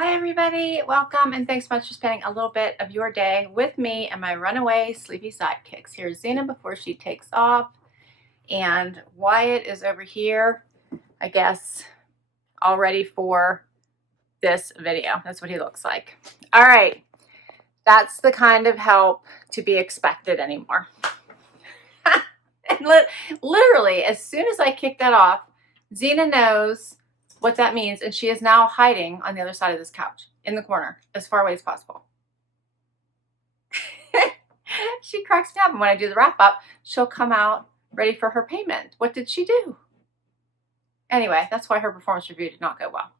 Hi everybody, welcome and thanks so much for spending a little bit of your day with me and my runaway sleepy sidekicks. Here's Zena before she takes off, and Wyatt is over here, I guess, all ready for this video. That's what he looks like. All right, that's the kind of help to be expected anymore. And literally, as soon as I kick that off, Zena knows what that means, and she is now hiding on the other side of this couch in the corner as far away as possible. She cracks me up, and when I do the wrap up, she'll come out ready for her payment. What did she do? Anyway, that's why her performance review did not go well.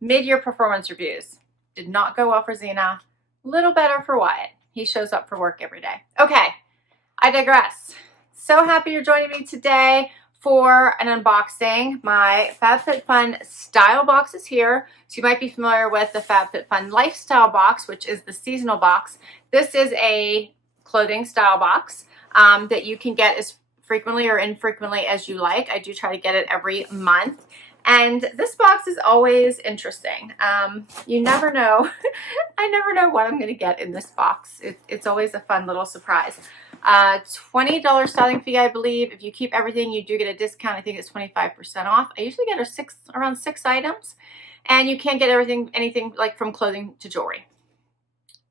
Mid-year performance reviews did not go well for Zena. Little better for Wyatt. He shows up for work every day. Okay, I digress. So happy you're joining me today for an unboxing. My FabFitFun Style box is here. So you might be familiar with the FabFitFun Lifestyle box, which is the seasonal box. This is a clothing style box that you can get as frequently or infrequently as you like. I do try to get it every month. And this box is always interesting. You never know. I never know what I'm going to get in this box. It's always a fun little surprise. $20 styling fee, I believe. If you keep everything, you do get a discount. I think it's 25% off. I usually get around six items, and you can't get anything like from clothing to jewelry.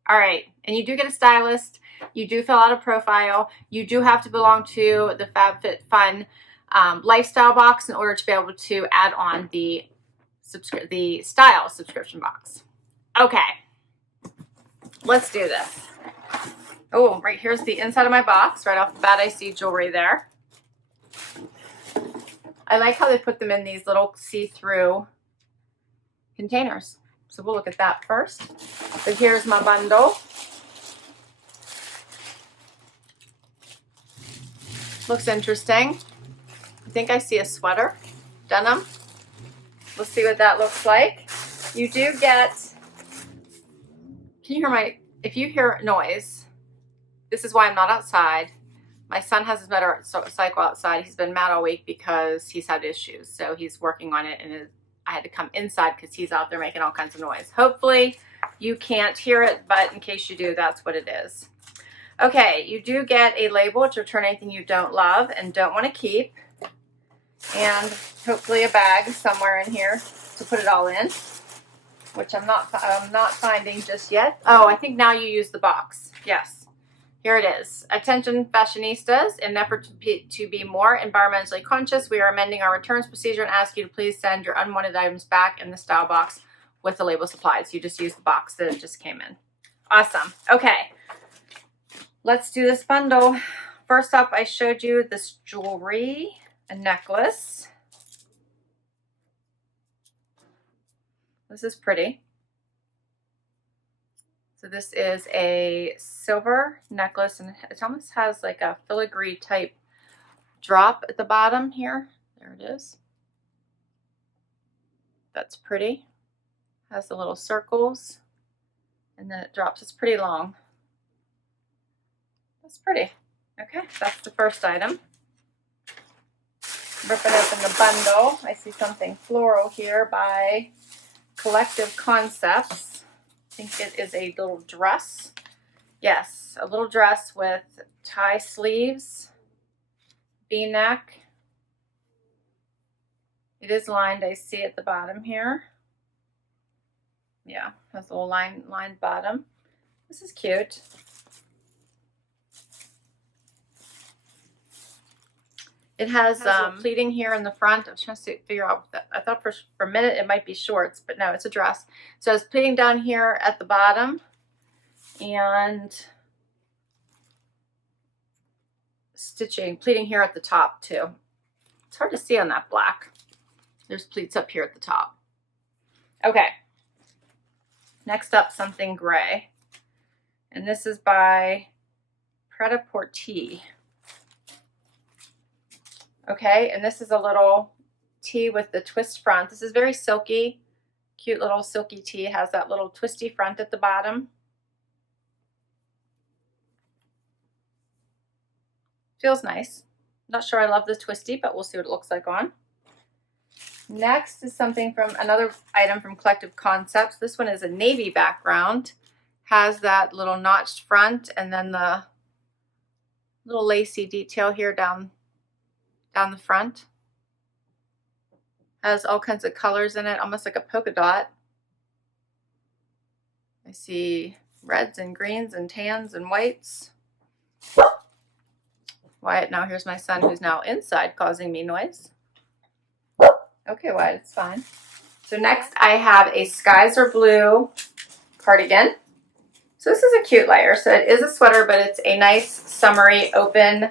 All right, and you do get a stylist. You do fill out a profile. You do have to belong to the FabFitFun lifestyle box in order to be able to add on the style subscription box. Okay, let's do this. Oh, right here's the inside of my box. Right off the bat, I see jewelry there. I like how they put them in these little see-through containers. So we'll look at that first. So here's my bundle. Looks interesting. I think I see a sweater, denim. We'll see what that looks like. You do get, can you hear if you hear noise, this is why I'm not outside. My son has his motorcycle outside. He's been mad all week because he's had issues. So he's working on it, and I had to come inside because he's out there making all kinds of noise. Hopefully you can't hear it, but in case you do, that's what it is. Okay, you do get a label to return anything you don't love and don't want to keep. And hopefully a bag somewhere in here to put it all in, which I'm not finding just yet. Oh, I think now you use the box. Yes. Here it is. Attention fashionistas, in an effort to be more environmentally conscious, we are amending our returns procedure and ask you to please send your unwanted items back in the style box with the label supplies. You just use the box that it just came in. Awesome. Okay. Let's do this bundle. First up, I showed you this jewelry, a necklace. This is pretty. So this is a silver necklace, and it almost has like a filigree type drop at the bottom here. There it is. That's pretty. Has the little circles, and then it drops. It's pretty long. That's pretty. Okay, that's the first item. Ripping open the bundle. I see something floral here by Collective Concepts. I think it is a little dress. Yes, a little dress with tie sleeves, V-neck. It is lined. I see at the bottom here. Yeah, has a little lined bottom. This is cute. It has pleating here in the front. I was trying to figure out that. I thought for a minute it might be shorts, but no, it's a dress. So it's pleating down here at the bottom and pleating here at the top too. It's hard to see on that black. There's pleats up here at the top. Okay. Next up, something gray. And this is by Preta-Por-Tee. Okay, and this is a little tee with the twist front. This is very silky, cute little silky tee. It has that little twisty front at the bottom. Feels nice. Not sure I love the twisty, but we'll see what it looks like on. Next is something from another item from Collective Concepts. This one is a navy background. Has that little notched front and then the little lacy detail here down the front. Has all kinds of colors in it, almost like a polka dot. I see reds and greens and tans and whites. Wyatt, now here's my son who's now inside causing me noise. Okay, Wyatt, it's fine. So next I have a Skies Are Blue cardigan. So this is a cute layer. So it is a sweater, but it's a nice summery open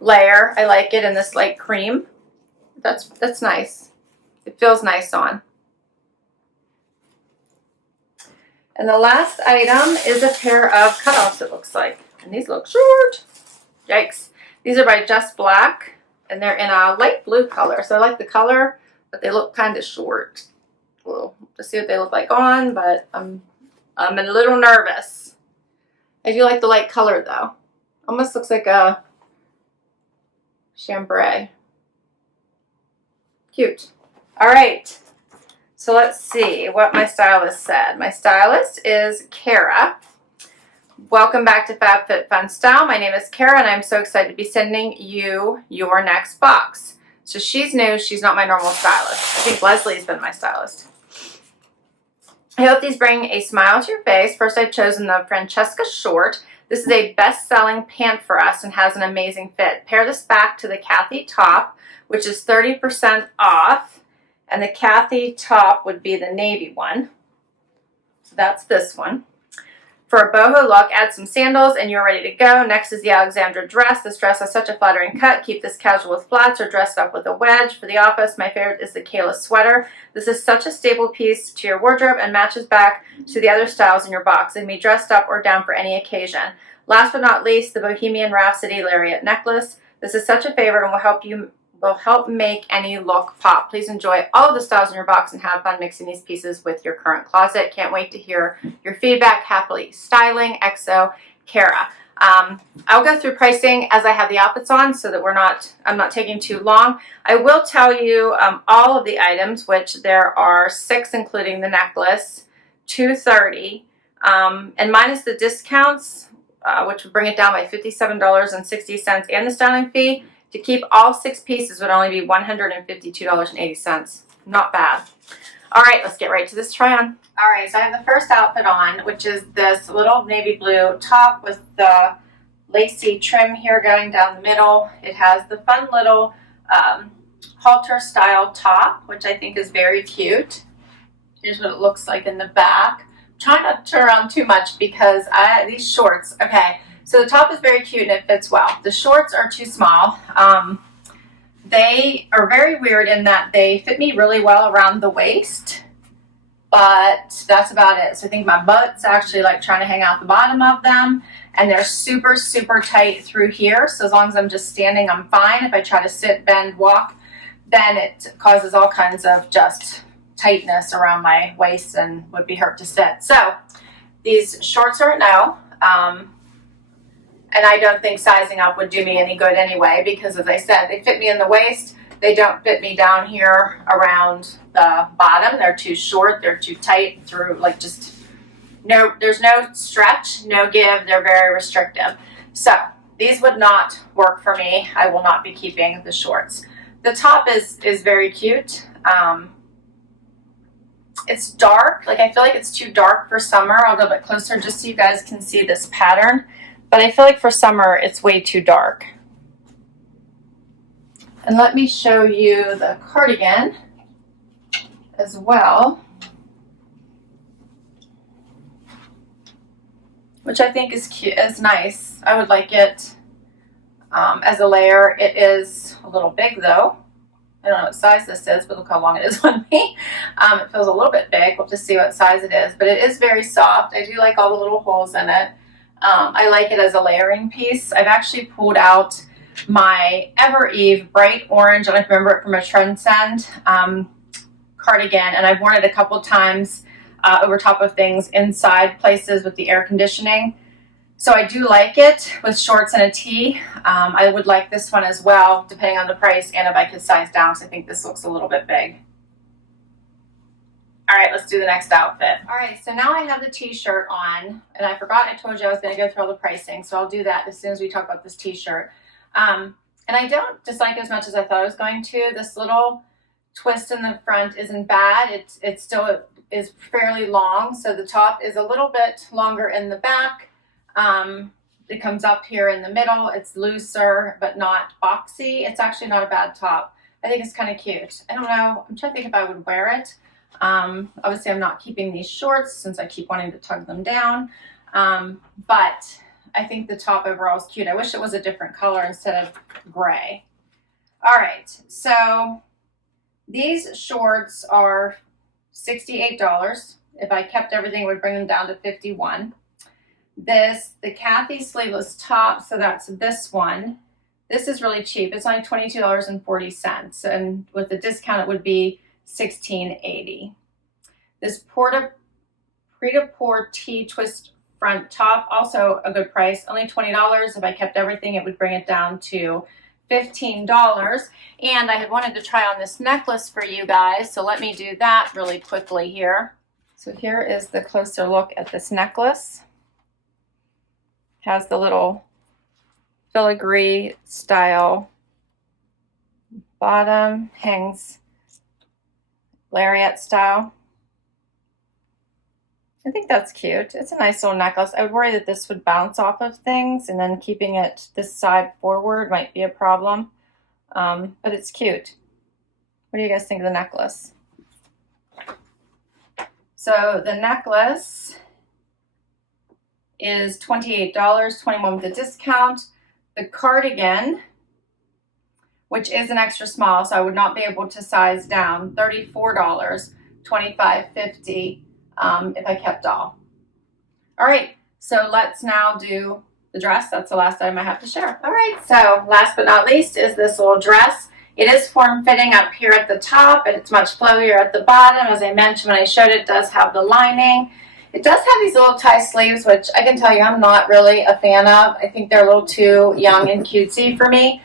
layer. I like it in this light cream. That's nice. It feels nice on. And the last item is a pair of cutoffs, it looks like. And these look short. Yikes. These are by Just Black, and they're in a light blue color. So I like the color, but they look kind of short. We'll just see what they look like on, but I'm a little nervous. I do like the light color though. Almost looks like a chambray. Cute. All right. So let's see what my stylist said. My stylist is Kara. Welcome back to FabFitFun Style. My name is Kara, and I'm so excited to be sending you your next box. So she's new. She's not my normal stylist. I think Leslie's been my stylist. I hope these bring a smile to your face. First, I've chosen the Francesca short. This is a best-selling pant for us and has an amazing fit. Pair this back to the Kathy top, which is 30% off. And the Kathy top would be the navy one. So that's this one. For a boho look, add some sandals and you're ready to go. Next is the Alexandra dress. This dress has such a flattering cut. Keep this casual with flats or dressed up with a wedge. For the office, my favorite is the Kayla sweater. This is such a staple piece to your wardrobe and matches back to the other styles in your box. It can be dressed up or down for any occasion. Last but not least, the Bohemian Rhapsody Lariat necklace. This is such a favorite and will help make any look pop. Please enjoy all of the styles in your box and have fun mixing these pieces with your current closet. Can't wait to hear your feedback. Happily styling, XO, Kara. I'll go through pricing as I have the outfits on so that I'm not taking too long. I will tell you all of the items, which there are 6 including the necklace, $230, and minus the discounts, which would bring it down by $57.60 and the styling fee. To keep all 6 pieces would only be $152.80. Not bad. All right, let's get right to this try on. All right, so I have the first outfit on, which is this little navy blue top with the lacy trim here going down the middle. It has the fun little halter style top, which I think is very cute. Here's what it looks like in the back. Try not to turn around too much because these shorts, okay. So the top is very cute and it fits well. The shorts are too small. They are very weird in that they fit me really well around the waist, but that's about it. So I think my butt's actually like trying to hang out the bottom of them, and they're super, super tight through here. So as long as I'm just standing, I'm fine. If I try to sit, bend, walk, then it causes all kinds of just tightness around my waist and would be hurt to sit. So these shorts are a no. And I don't think sizing up would do me any good anyway because, as I said, they fit me in the waist. They don't fit me down here around the bottom. They're too short. They're too tight through, like, just no, there's no stretch, no give. They're very restrictive. So these would not work for me. I will not be keeping the shorts. The top is very cute. It's dark. Like, I feel like it's too dark for summer. I'll go a bit closer just so you guys can see this pattern. But I feel like for summer, it's way too dark. And let me show you the cardigan as well, which I think is cute, is nice. I would like it as a layer. It is a little big though. I don't know what size this is, but look how long it is on me. It feels a little bit big. We'll just see what size it is. But it is very soft. I do like all the little holes in it. I like it as a layering piece. I've actually pulled out my Ever Eve bright orange, I don't remember it from a Transcend cardigan, and I've worn it a couple times over top of things inside places with the air conditioning. So I do like it with shorts and a tee. I would like this one as well, depending on the price and if I could size down, because I think this looks a little bit big. All right, let's do the next outfit. All right, so now I have the t-shirt on, and I forgot I told you I was going to go through all the pricing, so I'll do that as soon as we talk about this t-shirt. And I don't dislike it as much as I thought I was going to. This little twist in the front isn't bad. It still is fairly long, so the top is a little bit longer in the back. It comes up here in the middle. It's looser, but not boxy. It's actually not a bad top. I think it's kind of cute. I don't know. I'm trying to think if I would wear it. Obviously I'm not keeping these shorts since I keep wanting to tug them down. But I think the top overall is cute. I wish it was a different color instead of gray. All right, so these shorts are $68. If I kept everything, it would bring them down to $51. The Kathy sleeveless top, so that's this one. This is really cheap. It's only $22.40, and with the discount, it would be $16.80. This Preta-Por-Tee Twist Front top, also a good price, only $20. If I kept everything, it would bring it down to $15. And I had wanted to try on this necklace for you guys, so let me do that really quickly here. So here is the closer look at this necklace. Has the little filigree style bottom, hangs lariat style. I think that's cute. It's a nice little necklace. I would worry that this would bounce off of things, and then keeping it this side forward might be a problem. But it's cute. What do you guys think of the necklace? So the necklace is $28, $21 with a discount. The cardigan, which is an extra small, so I would not be able to size down, $34, $25.50 if I kept all. All right, so let's now do the dress. That's the last item I have to share. All right, so last but not least is this little dress. It is form-fitting up here at the top, and it's much flowier at the bottom. As I mentioned when I showed it, does have the lining. It does have these little tie sleeves, which I can tell you I'm not really a fan of. I think they're a little too young and cutesy for me.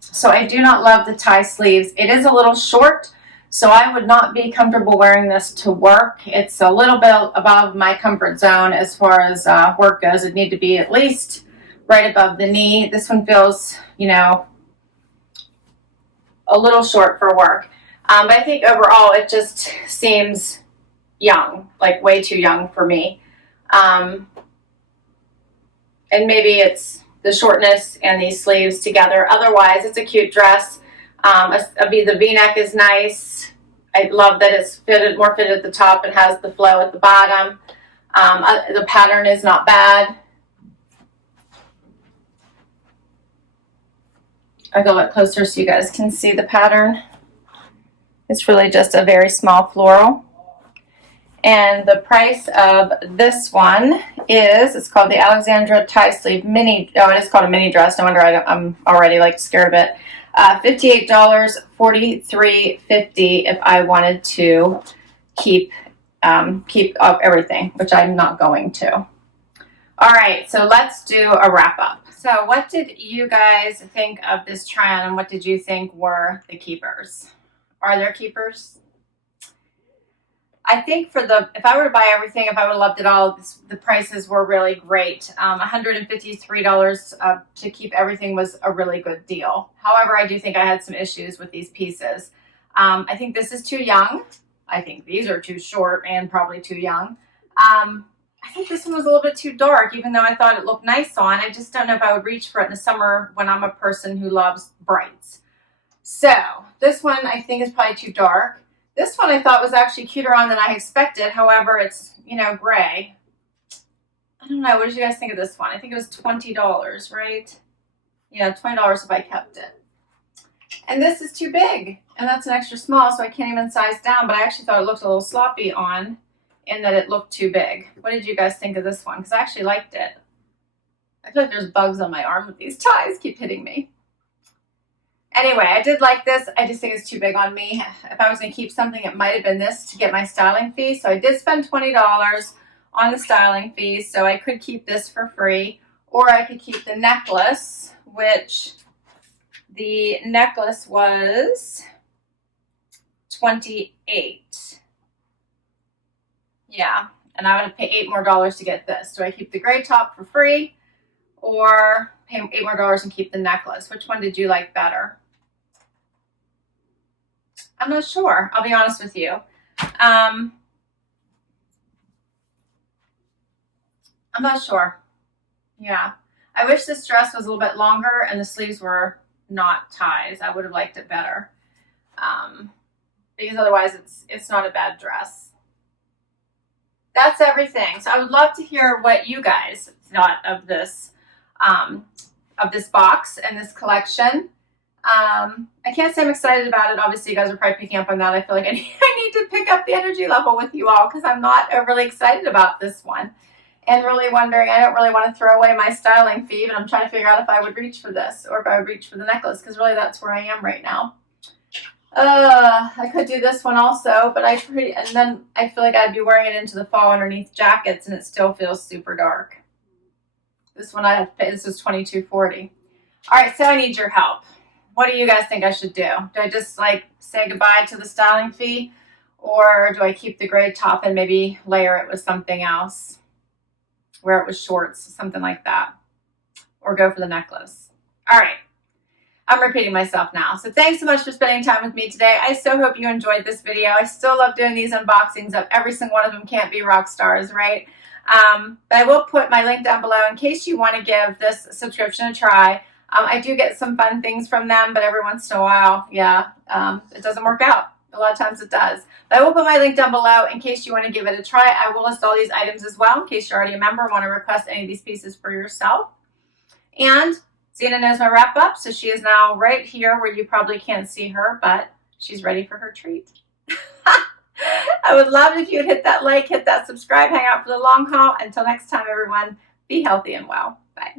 So I do not love the tie sleeves. It is a little short, so I would not be comfortable wearing this to work. It's a little bit above my comfort zone as far as work goes. It'd need to be at least right above the knee. This one feels, you know, a little short for work. But I think overall it just seems young, like way too young for me. And maybe it's the shortness and these sleeves together. Otherwise, it's a cute dress. The V-neck is nice. I love that it's more fitted at the top and has the flow at the bottom. The pattern is not bad. I'll go a bit closer so you guys can see the pattern. It's really just a very small floral. And the price of this one is, it's called the Alexandra tie sleeve mini, oh, it is called a mini dress. No wonder I'm already like scared of it. $58, $43.50 if I wanted to keep up everything, which I'm not going to. All right, so let's do a wrap up. So what did you guys think of this try on, and what did you think were the keepers? Are there keepers? I think if I were to buy everything, if I would have loved it all, the prices were really great. $153 to keep everything was a really good deal. However, I do think I had some issues with these pieces. I think this is too young. I think these are too short and probably too young. I think this one was a little bit too dark, even though I thought it looked nice on. I just don't know if I would reach for it in the summer when I'm a person who loves brights. So this one I think is probably too dark. This one I thought was actually cuter on than I expected. However, it's, you know, gray. I don't know. What did you guys think of this one? I think it was $20, right? Yeah, $20 if I kept it. And this is too big. And that's an extra small, so I can't even size down. But I actually thought it looked a little sloppy on in that it looked too big. What did you guys think of this one? Because I actually liked it. I feel like there's bugs on my arm with these ties. Keep hitting me. Anyway, I did like this. I just think it's too big on me. If I was going to keep something, it might have been this to get my styling fee. So I did spend $20 on the styling fee, so I could keep this for free, or I could keep the necklace, which the necklace was $28. Yeah, and I would pay $8 more to get this. Do I keep the gray top for free or pay $8 more and keep the necklace? Which one did you like better? I'm not sure. I'll be honest with you. I'm not sure. Yeah. I wish this dress was a little bit longer and the sleeves were not ties. I would have liked it better. Because otherwise it's not a bad dress. That's everything. So I would love to hear what you guys thought of this box and this collection. I can't say I'm excited about it. Obviously, you guys are probably picking up on that. I feel like I need to pick up the energy level with you all because I'm not overly excited about this one. And really wondering, I don't really want to throw away my styling fee, but I'm trying to figure out if I would reach for this or if I would reach for the necklace because really that's where I am right now. I could do this one also, but and then I feel like I'd be wearing it into the fall underneath jackets and it still feels super dark. This one this is $22.40. All right, so I need your help. What do you guys think I should do? Do I just like say goodbye to the styling fee or do I keep the gray top and maybe layer it with something else? Wear it with shorts, something like that. Or go for the necklace. All right. I'm repeating myself now. So thanks so much for spending time with me today. I so hope you enjoyed this video. I still love doing these unboxings of every single one of them can't be rock stars, right? But I will put my link down below in case you want to give this subscription a try. I do get some fun things from them, but every once in a while, yeah, it doesn't work out. A lot of times it does. But I will put my link down below in case you want to give it a try. I will list all these items as well in case you're already a member and want to request any of these pieces for yourself. And Zena knows my wrap up, so she is now right here where you probably can't see her, but she's ready for her treat. I would love it if you would hit that like, hit that subscribe, hang out for the long haul. Until next time, everyone, be healthy and well. Bye.